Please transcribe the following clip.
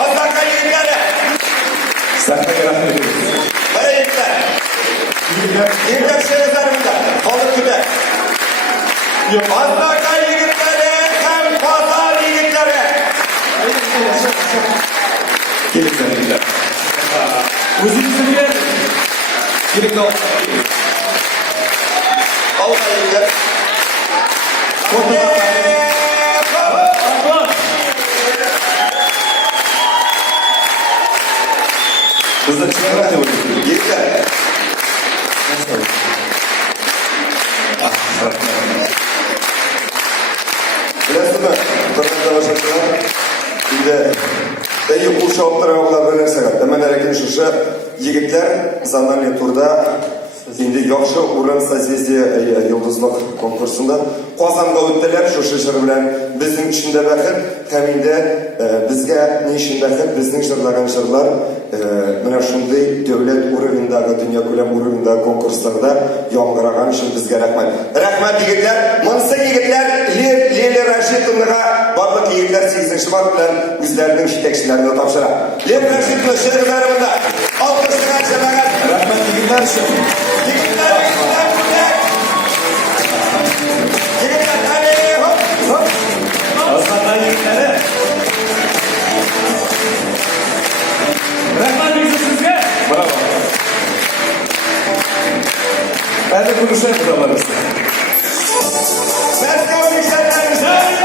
Azaka yigitleri. Sahneye rahmet ediyoruz. Böyle yigitler. Yigitler şereflerimizde. Kalır küpe. Azaka yigitleri hem pazar yigitleri. Gelin sevgililer. Özünüzü bir yer. Gelin de olsun. Allah'a yigitler. Kızlar çıkarak ne oluyor? Yigitler. Bilasizmi? Qirg'izda boshqalar endi iyi qul javoblar bir narsa bor. Nimalar ekan shu yigitlar zamonli turda endi yaxshi o'rin soзвездие yulduzlik konkursunda Qozonga o'tdilar. Shu shir bilan bizning ishda baxil, hamda bizga nishin baxil, bizning shirlagan shirlar mana shunday davlat o'rinidagi, dunyo ko'lam o'rinidagi konkurslarda yong'iragan uchun bizga rahmat. Rahmat yigitlar. Munsa yigitlar Leyla Rashidovnaga barliq yigitlar 8-mart bilan o'zlarining yetakchilarini topshiradi. Leyla Rashidovna she'rlarimda alqishlar. Rahmat yigitlar.